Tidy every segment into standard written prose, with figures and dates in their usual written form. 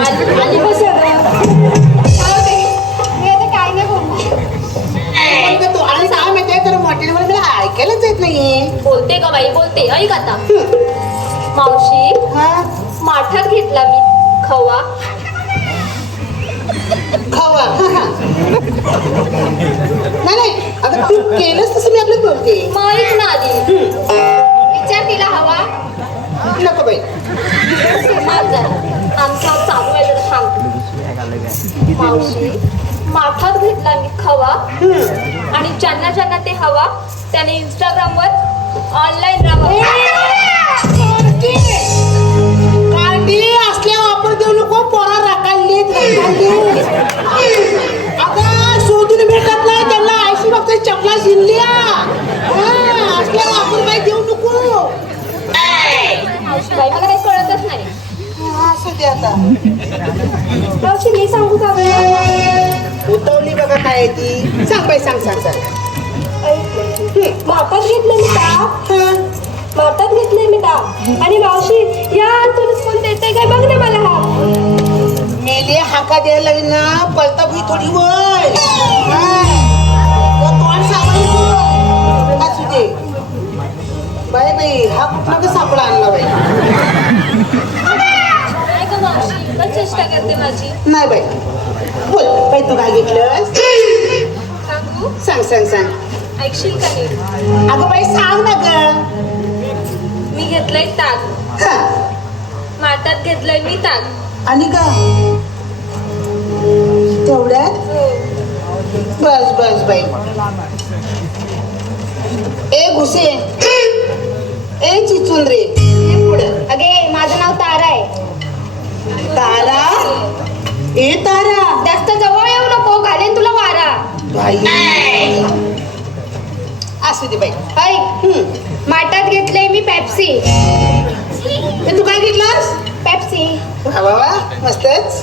आली बस मी आता काय नाही बोलणार. तू आणि सांग माहिती आहे तर मोठ्याने मला ऐकायलाच येत नाहीये. बोलते का बाई बोलते ऐक आता. मावशी हा माठात घेतला मी खवा. खावा नाही आता तू केलंस तसं मी आपलं बोलते. माहीत ना आधी विचार तिला हवा. नको बाई माफ जरा आमचा चालू आहे जरा सांग. मावशी माठात घेतला मी खवा आणि ज्यांना ज्यांना ते हवा त्याने इंस्टाग्रामवर ऑनलाईन राहा. कांडी असल्या वापर देऊ नको. पोरा राखाली आता शोधून भेटत नाही त्यांना. आयशी बघतोय चपला शिरल्या असल्या वापर बाई देऊ नको. मावशी बाई मला काही कळतच नाही. असं ते आता मावशी मी सांगू का उतवली बघा काय ती. सांग बाई सांग सांग सांग. माठात घेतलं मी ताप. माठात घेतलंय मी ताप आणि मावशी या तुला फोन देते काय बघ ना मला हा. मेले हाका द्यायला लागली ना पलता भुई थोडी वय तोंड सापडायचं असू दे. बाई बाई हा कुठला का सापडा आणला बाई. नाही का मावशी पण चेष्टा करते माझी. नाही बाई बोल बाई तू काय घेतलंस. सांगू सांग सांग सांग. ऐकशील का नीट? अगं बाई सांग ना ग. मी घेतलंय ताक. हा माठात घेतलंय मी ताक. आणि का तेवढ्यात बस बस बाई. ए घुसे ए चिचून रे पुढं. अगे माझं नाव तारा आहे. तारा ए तारा जास्त जवळ येऊ नको घालेन तुला वारा. बाई असू दे बाई. ऐक माठात घेतलंय मी पेप्सी. ए, तू काय घेतलास. पेप्सी वा वा वा मस्तच.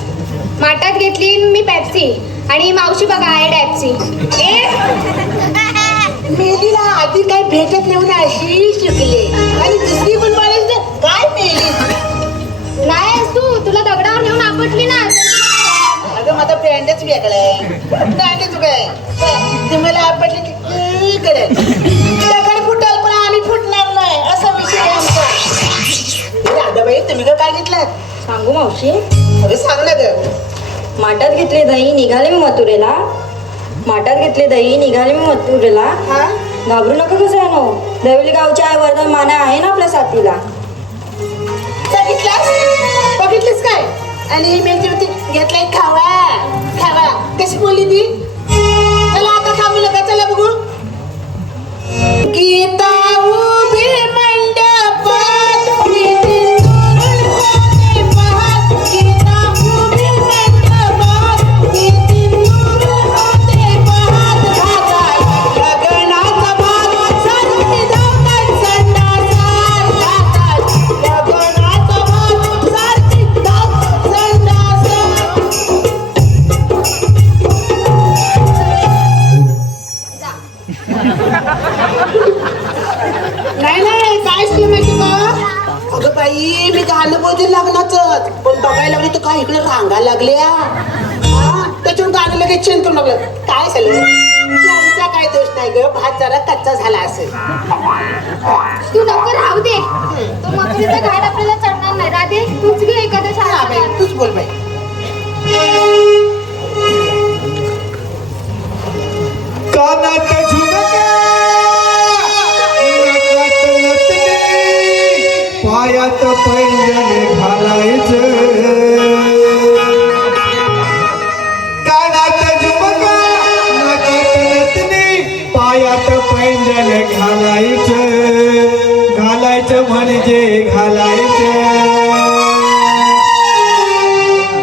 माठात घेतली मी पेप्सी आणि मावशी बघा आहे डॅप्सी. मेलीला आधी काय भेटत नाही अशी शिकले आणि दुसरी पण बोलायचं काय मेली नाही तू तुला दगडावर नेऊन आपटली ना. अगं माझा ब्रँडच वेगळा आहे. ब्रँड तू काय तुम्हाला आपटली की करेल दगड फुटल पण आम्ही फुटणार नाही असा विषय आहे आमचा. राधाबाई तुम्ही काय घेतलं. सांगू मावशी अगं सांग ना ग. माठात घेतले दही निघाले मी मथुरेला. माठात घेतले दही निघाले मी मथुरेला. हा घाबरू नका कसं आहे नो. देवली गावच्या वर्धन माना आहे ना आपल्या साथीला. बघितलास बघितलीस काय. आणि मेलची होती घेतलाय खावा खावा कशी बोलली ती. चला आता थांबू नका चला बघू. गीता उभी मंडपात गीता उभी मंडपात लग्नाचा भाग साधून जातात संडासात जातात. लग्नाचा भाग साधून जातात संडासात. नाही नाही काय झालं माहिती का. अगं बाई मी गाणं बोलते लग्नाचं पण बघायला लागले तर काय इकडे रांगा लागल्या. त्याच्यावर गाणं लगेच चेंज करून लागलं. काय झालं तुमचा काय दोष नाही ग. भात जरा कच्चा झाला असेल. तू नको राहू दे. तो मथुरेचा घाट आपल्याला चढणार नाही. राधे तूच घे एखाद्या हा शाळा. बाई तूच बोल बाई. कानात झुमका नाकात नथनी पायात पैंजण घालायचं. कानात झुमका नाकात नथनी पायात पैंजण घालायचं. घालायचं म्हणजे घालायचं.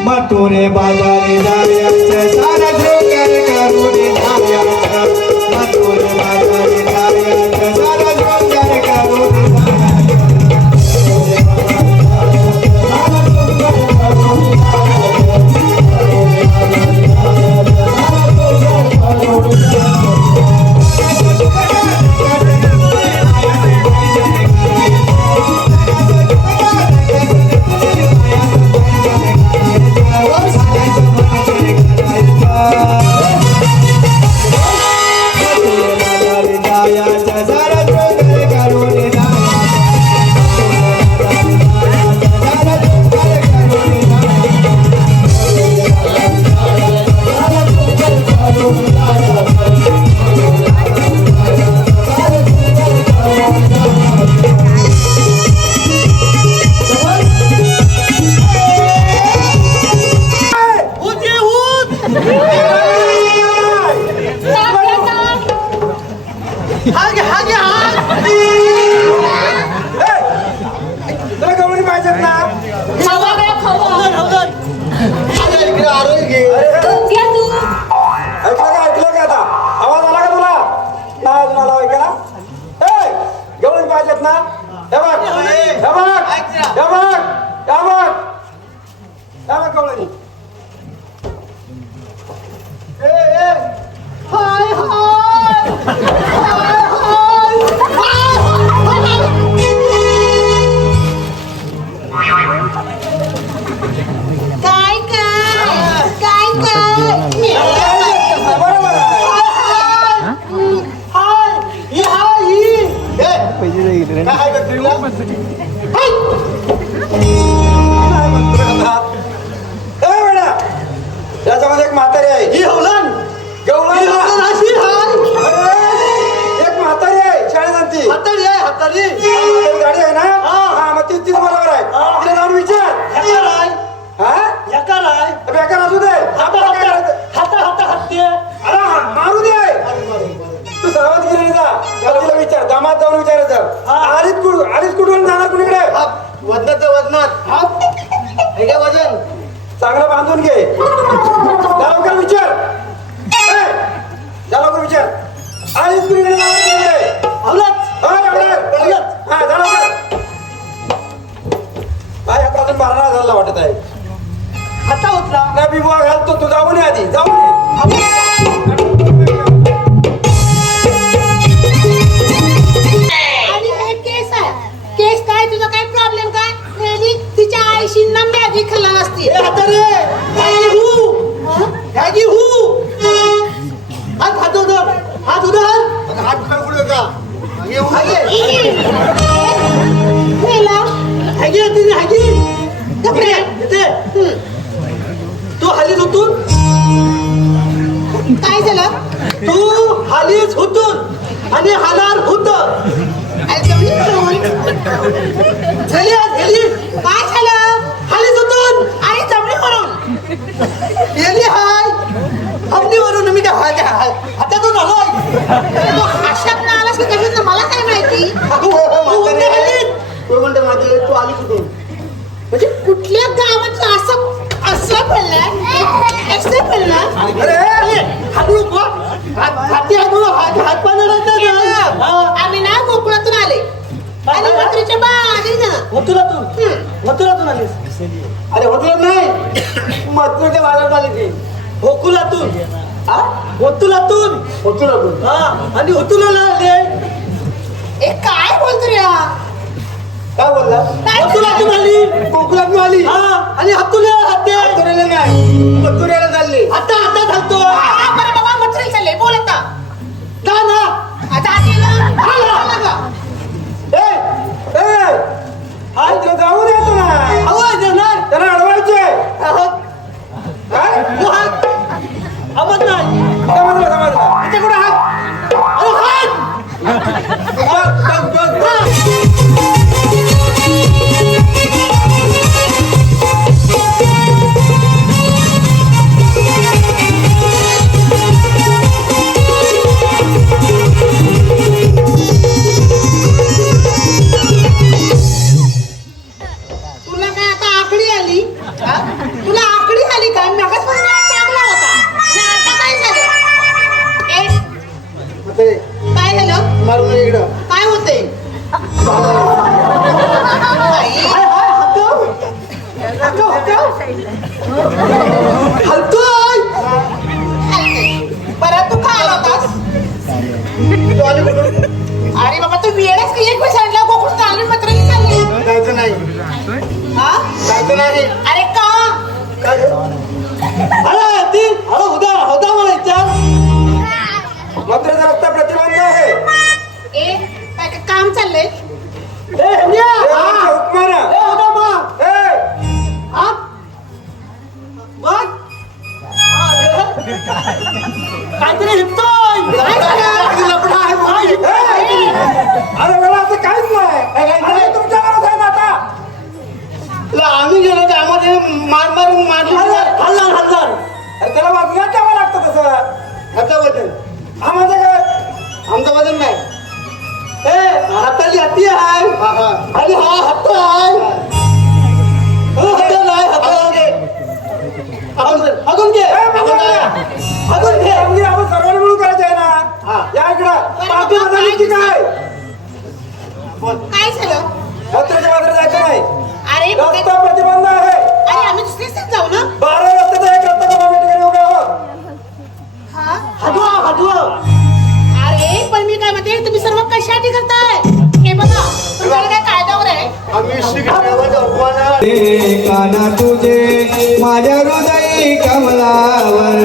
मथुरे बाजारी जायचं सारा जोकर करून जायचं. मथुरे बाजारी जायचं सारा जोकर करून जायचं. काय काय काय काय बरोबर आहे. हाय ही हाय ही काय आहे का तुला? हाय. काय म्हणतो रे आता? ए बेटा, याच्यामध्ये एक म्हातारी आहे. ही हवलन गवळण ही हवलन आहे. अशी हाय अरे, एक म्हातारी आहे शाळेत आणती. हाताळी आहे हाताळी म्हातारी गाडी आहे ना हा मग तीच बरोबर आहे. तिला जाऊन विचार. ह्याकार आहे हा ह्याकार आहे बेकार असू दे. हाता आपल्याला काय हाता करायचं? हाता हाता हत्ती अरे, मारू दे. तू सर्वात गेली जा. त्याला तिला विचार. दामात जाऊन विचारायचं. आलीच कुठून जाणार कुणीकडे? वजनात हात हे काय वजन चांगलं बांधून घे. जा लवकर विचार. ए, जा लवकर विचार. आलीच कुणीकडे जाणार कुणीकडे? हवलच होय, एवढं. हा, जा लवकर. काय आता अजून 12 झाला वाटत आहे. हाता उचला नाही बिबुआ घालतो तू जाऊन ये आधी जाऊन ये. आणि हे केस आहे केस काय तुझा काय प्रॉब्लेम काय मेली तिच्या आईशी ना मॅगी खाल्ला नसती आता रे मॅगी हू हात हात उधर हात उधर हात खाल कुठे का मेला हागी होती ना हागी कपडे येते तू हालीच होतून काय झालं तू हालीच होतून आणि हालार होत काय झालं हालीच होतून आणि जमणी वरून गेली हाय हमनी वरून मी आता तू झालो अशात ना आलास की कशात मला काय माहिती तू म्हणते माझे तू आली कुठून म्हणजे कुठल्या गावात असं असं पडलं असं पडलं अरे हाडू हाती हाडू हात पाण्याला आम्ही ना कोकणातून आले आणि मथुरेच्या बाहेर ना मथुरातून आलीस अरे होतुरात नाही मथुरेच्या बाजारात आली ती होकुलातून होतुलातून हा आणि होतुलाला आले ए काय बोलतो रे काय बोलला मथुरातून आली कोकणातून आली हा आणि हातुऱ्याला नाही मथुऱ्याला चालली आता घालतो बरं बाबा मथुरेला चालले बोल आता जा ना आता जाऊन येतो ना. त्याला अडवायचे. काय? समजलं. इथे कुठे हात? तुला काय आता आकडी आली तुला आकडी आली काय मगाच पण चांगला होता आणि आता काय झालं काय झालं मारून इकडं काय होतंय बरं तू काय आला होतास अरे बाबा तू वेळच काही एक पैसा आणला गोकुळ चालली मात्र चालली जायचं नाही. हा जायचं नाही. अरे का होता मला विचार मथुरेचा रस्ता प्रतिबंध आहे. ए काय काय काम चाललंय काहीतरी हिंडतोय अरे मला असं काहीच नाही. तुमच्या घरात आहे ना आता. आम्ही गेलो त्यामध्ये हल्ला अरे त्याला वाजण्यात द्यावं लागतं तसं. हाता वजन हा म्हणजे काय? आमचं वजन नाही हाताली हाती आहे आणि हा हात आहे हात नाही हातून घे आपण सर्वांनी मिळून करायचं आहे ना. या इकडं पाठी बदलली काय? काय झालं मथुरेच्या बाजारात जायचं नाही. अरे रस्ता प्रतिबंध आहे. अरे आम्ही दुसरीच जाऊ ना 12 रस्त्याचा एक रस्ता करून ठिकाणी उभे आहोत. अरे पण मी काय म्हणते तुम्ही सर्व कशासाठी करताय हे बघा तुमच्याकडे काय कायद्यावर आहे आम्ही काना तुझे माझ्या हृदयी कमलावर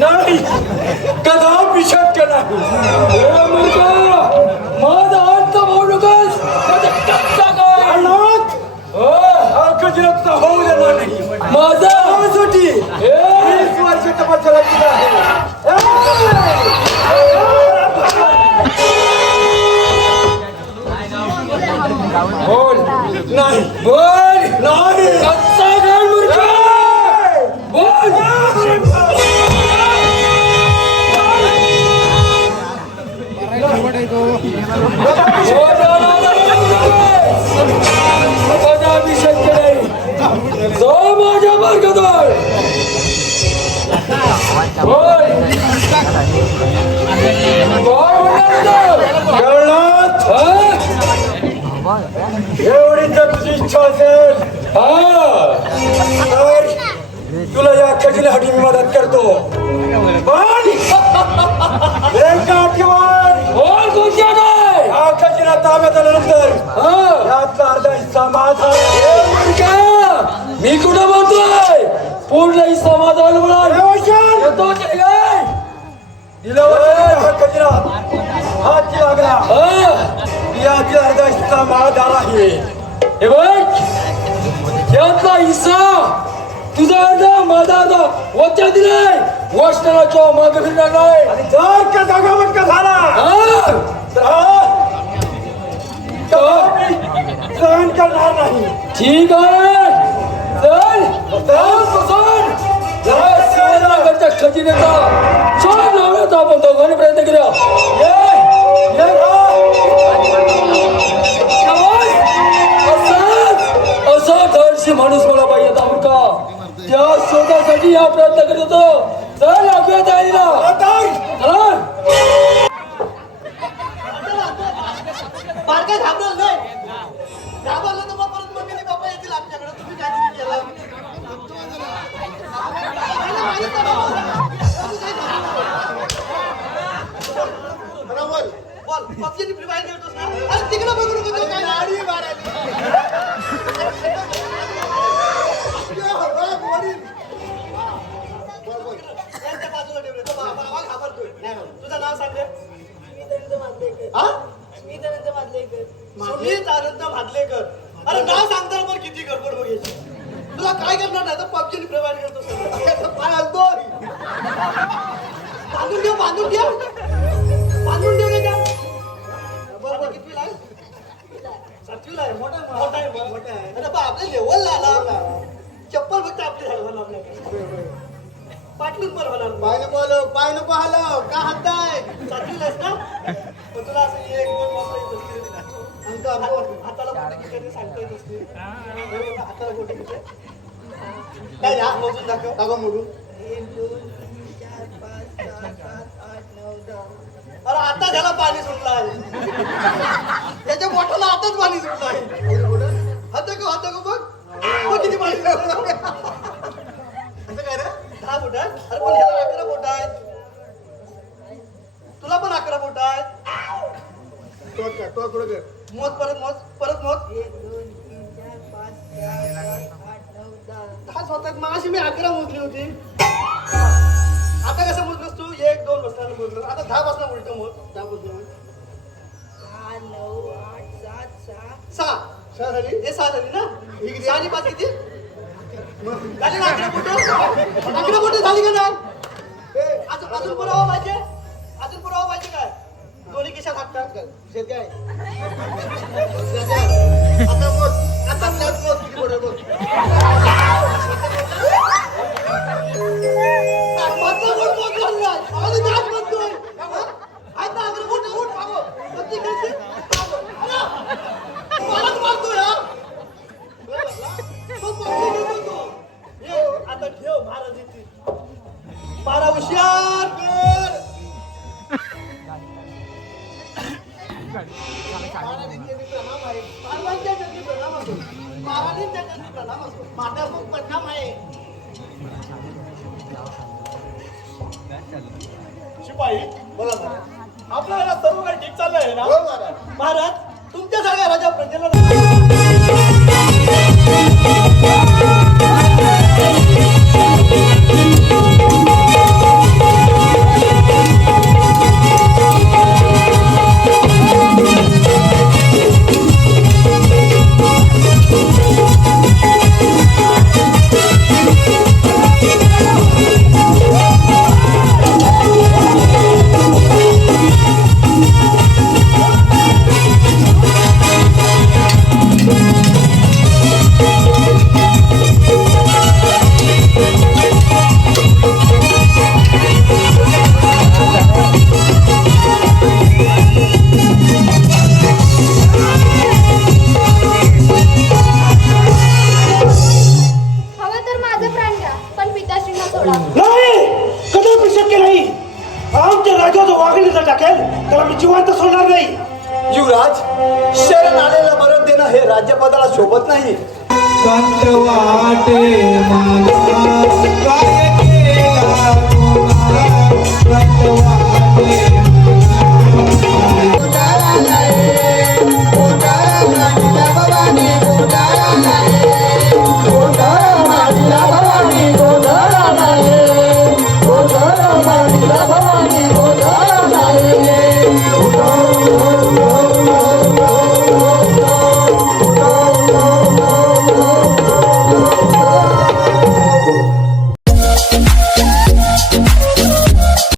नाही कदापि शक्य नाही माझा अंत भाऊ नकोस गजरत्न होऊ देणार नाही माझा सुटी 20 वर्ष तपस्या केली आहे बोल नाही बोल नाही कच्चा घाल मूर्ख बोल शक्य नाही जो माझ्या मार्गावर एवढी जर तुझी इच्छा असेल तर तुला या खजिन्यासाठी मी मदत करतो पण एक आठवण हा खजिना ताब्यात आल्यानंतर यातला अर्धा हिस्सा माझा मी कुठं बोलतोय पूर्ण हिस्सा माझा येतो हा खजिना हाती लागला यातला अर्धा हिस्सा माझा आहे हे बघ यातला हिस्सा तुझा अर्धा माझा अर्धा वच्चा दिलाय वस्त्राच्या मागे फिरणार नाही आणि जर का दगावटका झाला तर सहन करणार नाही ठीक आहे चल खजिन्याचा शोध लावण्याचा आपण दोघांनी प्रयत्न केला असा धडशी माणूस मला पाहिजे आपण का त्या शोधासाठी हा प्रयत्न करत होतो चल आपल्या तयारीला बारका घाबरल नाही घाबरलं तर मग परत मम्मी बाबा येतील आमच्याकडे तुम्ही काय केलं बोल पक्षी बाहेर गेलतोस ना अरे तिकडे बघू नको काय गाडी मारायली तुला काय करणार नाही तर पबजी प्रमाण करतो सगळं पाय हलतो बांधून ठेव बांधून ठेव बांधून ठेव का बरोबर कितवीला आहे 7वीला आहे मोठा आहे अरे बा आपल्या लेवलला आला चप्पल फक्त आपली झालं आपल्याकडे पाठवून पण होणार पाय नको हलव का हाताय 7वीलाच ना पण तुला असं 1 2 वाजता येत असते हाताला बोटे किती सांगता येत असते हाताला बोटे किती काय या मोजून दाखव मोडून 1 2 3 4 5 6 7 8 9 10 अरे आता झाला पाणी सुटलाय त्याच्या बोटाला आताच पाणी सुटलाय हात बघ किती पाणी सुटलं असं काय रे 10 बोट आहेत अरे पण ह्याला 11 बोट आहेत तुला पण 11 बोट आहेत मोज परत मोज 1 2 3 4 5 6 7 8 9 10 होतात मगाशी मी 11 मोजली होती आता कसं मोजलंस तू 1 2 बसताना मोजलं आता 10 पासून उलट मोज 10 पासून 8 9 8 7 6 झाली हे 6 झाली ना ही किती आणि 5 किती झाली ना 11 बोट झाली का नाही अजून पुरावा पाहिजे काय दोन्ही खिशात हात शेत काय आता मोज किती बोट बोल आता ठेव महाराज बारा हुशार शिपाई बोला आपल्याला सर्व काही ठीक चाललंय ना महाराज तुमच्या सगळ्या राजा प्रजेला त्याला मी जिवंत सोडणार नाही युवराज शरण आलेला मरण देणं हे राज्यपदाला शोभत नाही वाटे